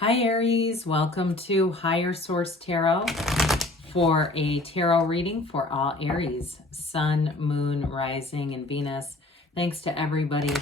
Hi Aries, welcome to Higher Source Tarot for a tarot reading for all Aries, Sun, Moon, Rising, and Venus. Thanks to everybody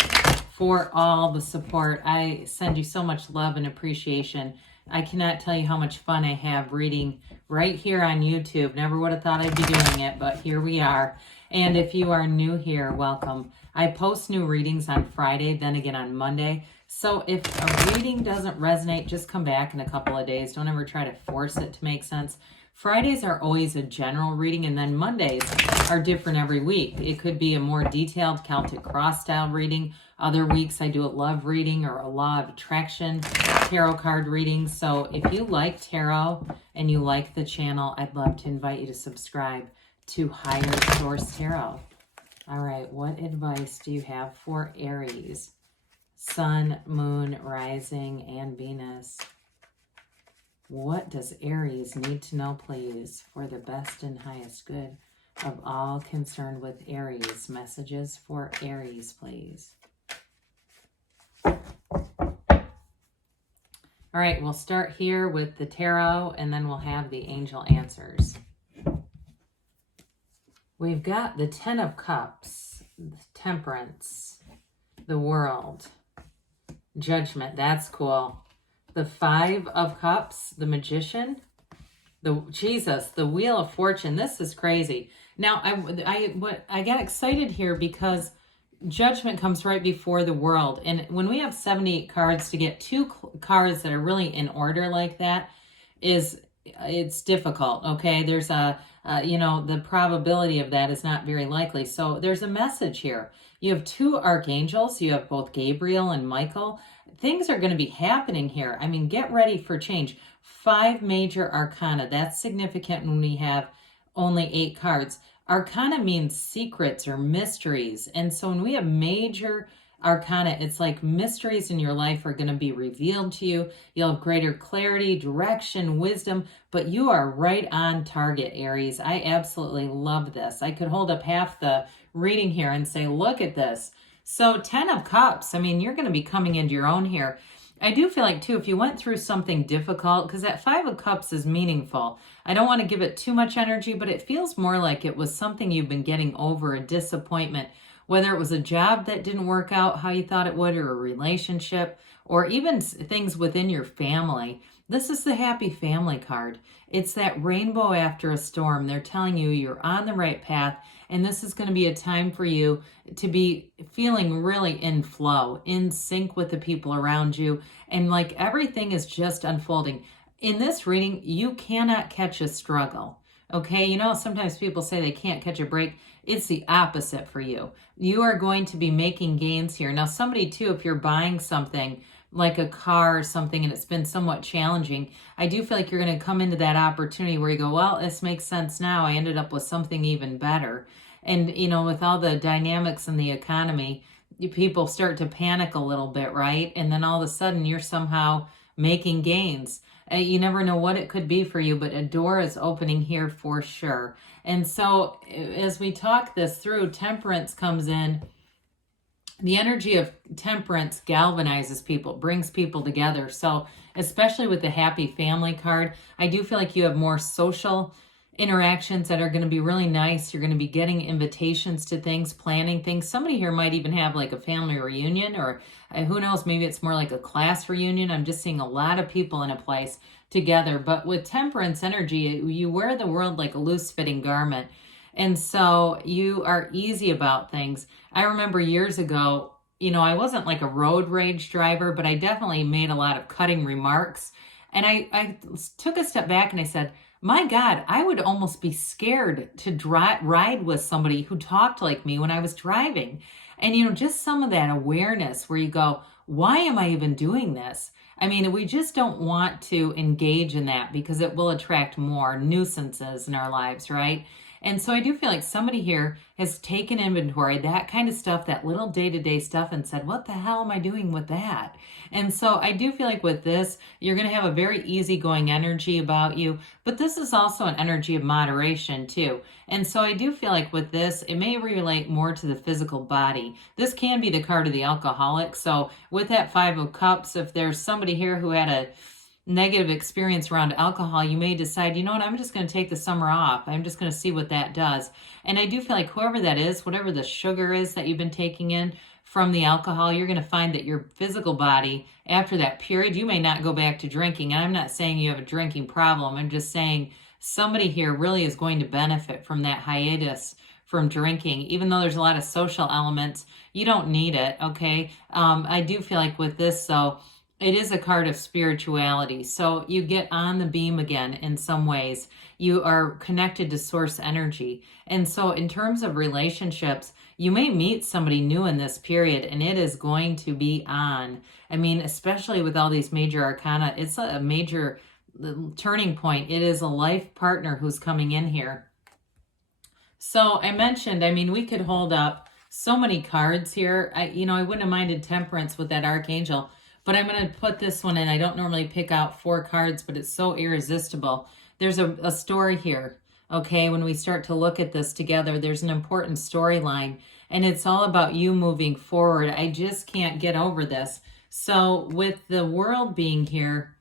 for all the support. I send you so much love and appreciation. I cannot tell you how much fun I have reading right here on YouTube. Never would have thought I'd be doing it, but here we are. And if you are new here, welcome. I post new readings on Friday, then again on Monday. So if a reading doesn't resonate, just come back in a couple of days. Don't ever try to force it to make sense. Fridays are always a general reading, and then Mondays are different every week. It could be a more detailed Celtic cross style reading. Other weeks I do a love reading or a law of attraction tarot card reading. So if you like tarot and you like the channel, I'd love to invite you to subscribe to Higher Source Tarot. All right, what advice do you have for Aries? Sun, Moon, Rising, and Venus. What does Aries need to know, please, for the best and highest good of all concerned with Aries? Messages for Aries, please. All right, we'll start here with the tarot, and then we'll have the angel answers. We've got the Ten of Cups, Temperance, the World, Judgment. That's cool. The Five of Cups, the Magician, the Jesus, the Wheel of Fortune. This is crazy. Now, I got excited here because Judgment comes right before the World. And when we have 78 cards, to get two cards that are really in order like that it's difficult. Okay, there's the probability of that is not very likely. So there's a message here. You have two archangels. You have both Gabriel and Michael. Things are going to be happening here. I mean, get ready for change. 5 major arcana. That's significant when we have only 8 cards. Arcana means secrets or mysteries. And so when we have major arcana, it's like mysteries in your life are going to be revealed to you. You'll have greater clarity, direction, wisdom, but you are right on target, Aries. I absolutely love this. I could hold up half the reading here and say, look at this. So 10 of Cups, I mean, you're going to be coming into your own here. I do feel like, too, if you went through something difficult, because that 5 of Cups is meaningful. I don't want to give it too much energy, but it feels more like it was something you've been getting over, a disappointment, whether it was a job that didn't work out how you thought it would, or a relationship, or even things within your family. This is the Happy Family card. It's that rainbow after a storm. They're telling you you're on the right path, and this is going to be a time for you to be feeling really in flow, in sync with the people around you, and like everything is just unfolding. In this reading, you cannot catch a struggle. Okay, you know, sometimes people say they can't catch a break. It's the opposite for you. You are going to be making gains here. Now, somebody too, if you're buying something like a car or something and it's been somewhat challenging, I do feel like you're going to come into that opportunity where you go, well, this makes sense now. I ended up with something even better. And, you know, with all the dynamics in the economy, people start to panic a little bit, right? And then all of a sudden you're somehow making gains. You never know what it could be for you, but a door is opening here for sure. And so as we talk this through, Temperance comes in. The energy of Temperance galvanizes people, brings people together. So especially with the Happy Family card, I do feel like you have more social interactions that are going to be really nice. You're going to be getting invitations to things, planning things. Somebody here might even have like a family reunion, or who knows, maybe it's more like a class reunion. I'm just seeing a lot of people in a place together. But with Temperance energy, you wear the world like a loose fitting garment. And so you are easy about things. I remember years ago, you know, I wasn't like a road rage driver, but I definitely made a lot of cutting remarks. And I took a step back and I said, my God, I would almost be scared to ride with somebody who talked like me when I was driving. And, you know, just some of that awareness where you go, why am I even doing this? I mean, we just don't want to engage in that because it will attract more nuisances in our lives, right? And so I do feel like somebody here has taken inventory, that kind of stuff, that little day-to-day stuff, and said, what the hell am I doing with that? And so I do feel like with this, you're going to have a very easygoing energy about you, but this is also an energy of moderation too. And so I do feel like with this, it may relate more to the physical body. This can be the card of the alcoholic. So with that 5 of Cups, if there's somebody here who had negative experience around alcohol, you may decide, you know what, I'm just going to take the summer off. I'm just going to see what that does. And I do feel like whoever that is, whatever the sugar is that you've been taking in from the alcohol, you're going to find that your physical body, after that period, you may not go back to drinking. And I'm not saying you have a drinking problem. I'm just saying somebody here really is going to benefit from that hiatus from drinking. Even though there's a lot of social elements, you don't need it, okay? I do feel like with this, though, it is a card of spirituality. So you get on the beam again in some ways. You are connected to source energy. And so in terms of relationships, you may meet somebody new in this period, and it is going to be on. I mean, especially with all these major arcana, it's a major turning point. It is a life partner who's coming in here. So I mentioned, I mean, we could hold up so many cards here. I wouldn't have minded Temperance with that Archangel, but I'm going to put this one in. I don't normally pick out 4 cards, but it's so irresistible. There's a story here, okay? When we start to look at this together, there's an important storyline, and it's all about you moving forward. I just can't get over this. So with the World being here,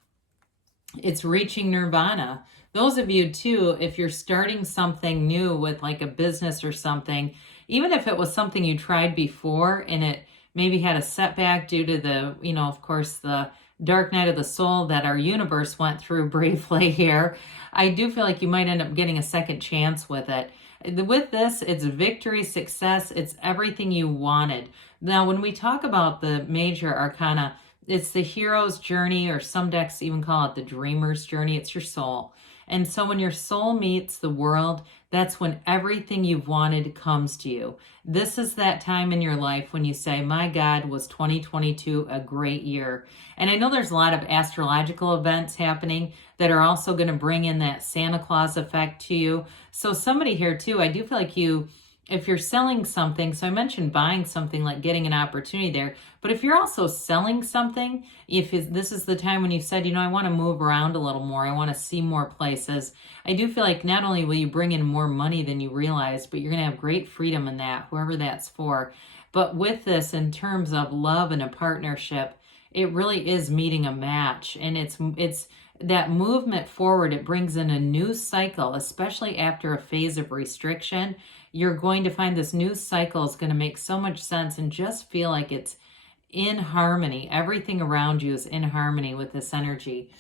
it's reaching nirvana. Those of you, too, if you're starting something new with like a business or something, even if it was something you tried before and it maybe had a setback due to the, of course, the dark night of the soul that our universe went through briefly here, I do feel like you might end up getting a second chance with it. With this, it's victory, success, it's everything you wanted. Now, when we talk about the major arcana, it's the hero's journey, or some decks even call it the dreamer's journey. It's your soul. And so when your soul meets the world, that's when everything you've wanted comes to you. This is that time in your life when you say, my God, was 2022 a great year? And I know there's a lot of astrological events happening that are also going to bring in that Santa Claus effect to you. So somebody here too, I do feel like if you're selling something, so I mentioned buying something, like getting an opportunity there, but if you're also selling something, this is the time when you said, I want to move around a little more, I want to see more places, I do feel like not only will you bring in more money than you realize, but you're going to have great freedom in that, whoever that's for. But with this, in terms of love and a partnership, it really is meeting a match, and it's that movement forward. It brings in a new cycle, especially after a phase of restriction. You're going to find this new cycle is going to make so much sense and just feel like it's in harmony. Everything around you is in harmony with this energy.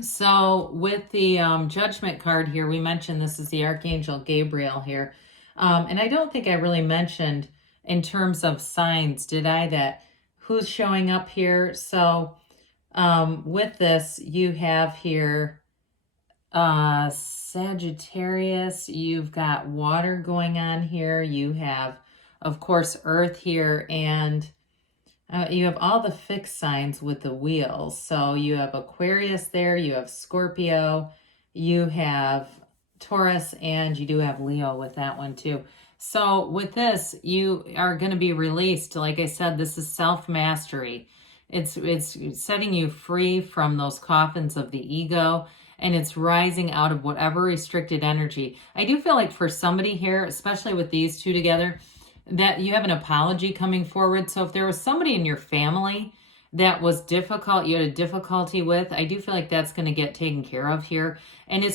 So with the Judgment card here, we mentioned this is the Archangel Gabriel here. And I don't think I really mentioned in terms of signs, did I, that who's showing up here? So with this, you have here Sagittarius, you've got water going on here, you have, of course, Earth here, and you have all the fixed signs with the wheels. So you have Aquarius there, you have Scorpio, you have Taurus, and you do have Leo with that one too. So with this, you are going to be released. Like I said, this is self-mastery. It's setting you free from those coffins of the ego, and it's rising out of whatever restricted energy. I do feel like for somebody here, especially with these two together, that you have an apology coming forward. So if there was somebody in your family that was difficult, you had a difficulty with, I do feel like that's going to get taken care of here. And you're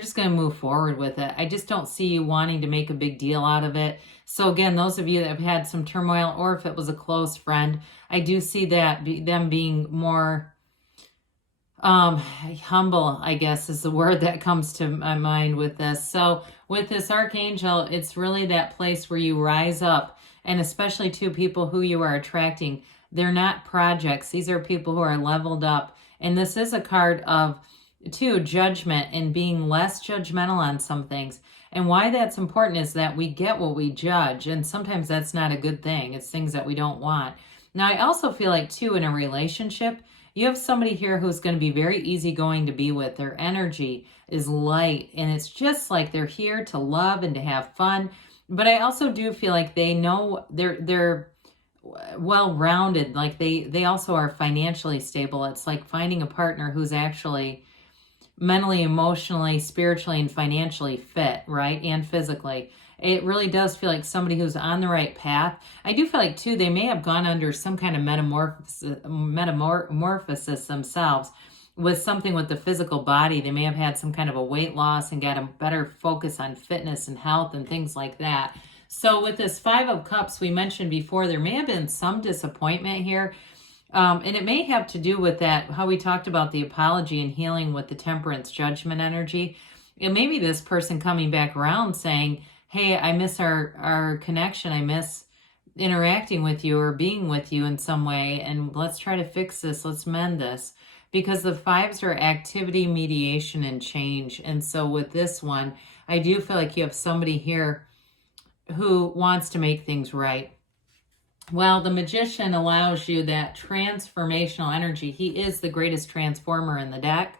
just going to move forward with it. I just don't see you wanting to make a big deal out of it. So again, those of you that have had some turmoil, or if it was a close friend, I do see that them being more humble, I guess is the word that comes to my mind with this. So with this Archangel, it's really that place where you rise up, and especially to people who you are attracting. They're not projects. These are people who are leveled up. And this is a card of, judgment and being less judgmental on some things. And why that's important is that we get what we judge. And sometimes that's not a good thing. It's things that we don't want. Now, I also feel like, too, in a relationship, you have somebody here who's going to be very easygoing to be with. Their energy is light, and it's just like they're here to love and to have fun. But I also do feel like they know they're well-rounded. Like they also are financially stable. It's like finding a partner who's actually mentally, emotionally, spiritually, and financially fit, right? And physically. It really does feel like somebody who's on the right path. I do feel like, too, they may have gone under some kind of metamorphosis themselves, with something with the physical body. They may have had some kind of a weight loss and got a better focus on fitness and health and things like that. So with this Five of Cups we mentioned before, there may have been some disappointment here. And it may have to do with that, how we talked about the apology and healing with the Temperance Judgment energy. It may be this person coming back around saying, hey, I miss our connection. I miss interacting with you or being with you in some way. And let's try to fix this. Let's mend this. Because the fives are activity, mediation, and change. And so with this one, I do feel like you have somebody here who wants to make things right. Well, the Magician allows you that transformational energy. He is the greatest transformer in the deck.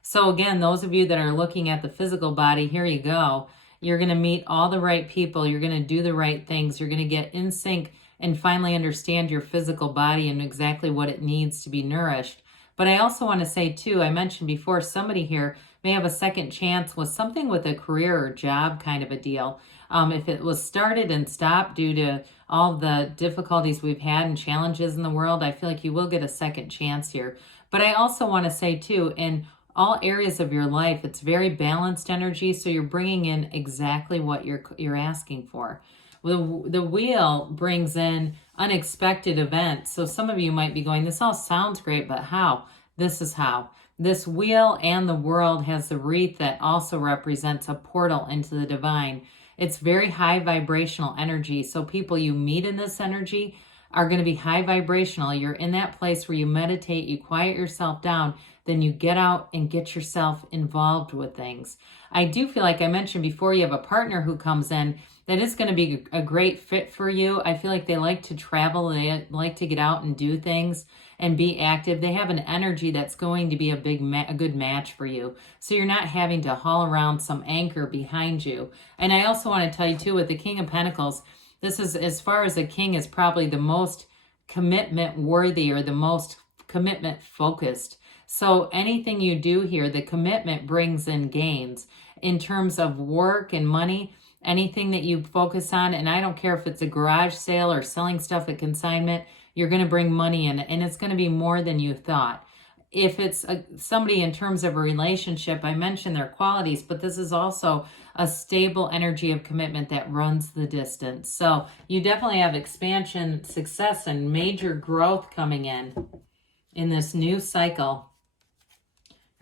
So again, those of you that are looking at the physical body, here you go. You're going to meet all the right people. You're going to do the right things. You're going to get in sync and finally understand your physical body and exactly what it needs to be nourished. But I also want to say too, I mentioned before, somebody here may have a second chance with something with a career or job kind of a deal. If it was started and stopped due to all the difficulties we've had and challenges in the world, I feel like you will get a second chance here. But I also want to say too, in all areas of your life, it's very balanced energy, so you're bringing in exactly what you're asking for. The wheel brings in unexpected events. So some of you might be going, this all sounds great, but how? This is how. This wheel and the world has the wreath that also represents a portal into the divine. It's very high vibrational energy. So people you meet in this energy are going to be high vibrational. You're in that place where you meditate, you quiet yourself down, then you get out and get yourself involved with things. I do feel like I mentioned before, you have a partner who comes in that is going to be a great fit for you. I feel like they like to travel. They like to get out and do things and be active. They have an energy that's going to be a good match for you. So you're not having to haul around some anchor behind you. And I also want to tell you too, with the King of Pentacles, this is, as far as a king, is probably the most commitment worthy or the most commitment focused. So anything you do here, the commitment brings in gains in terms of work and money. Anything that you focus on, and I don't care if it's a garage sale or selling stuff at consignment, you're going to bring money in, and it's going to be more than you thought. If it's somebody in terms of a relationship, I mentioned their qualities, but this is also a stable energy of commitment that runs the distance. So you definitely have expansion, success, and major growth coming in this new cycle.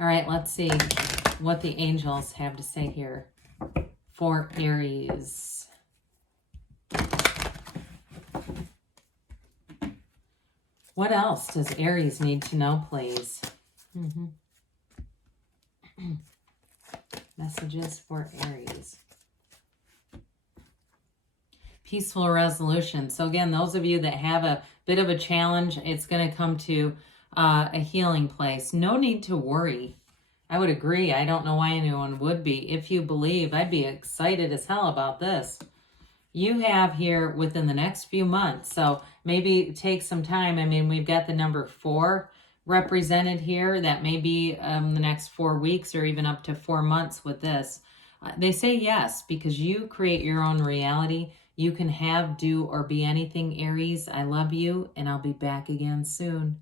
All right, let's see what the angels have to say here for Aries. What else does Aries need to know, please? Messages for Aries. Peaceful resolution. So again, those of you that have a bit of a challenge, it's going to come to a healing place. No need to worry. I would agree. I don't know why anyone would be. If you believe, I'd be excited as hell about this. You have here within the next few months, so maybe take some time. I mean, we've got the number 4 represented here. That may be the next 4 weeks or even up to 4 months with this. They say yes, because you create your own reality. You can have, do, or be anything, Aries. I love you, and I'll be back again soon.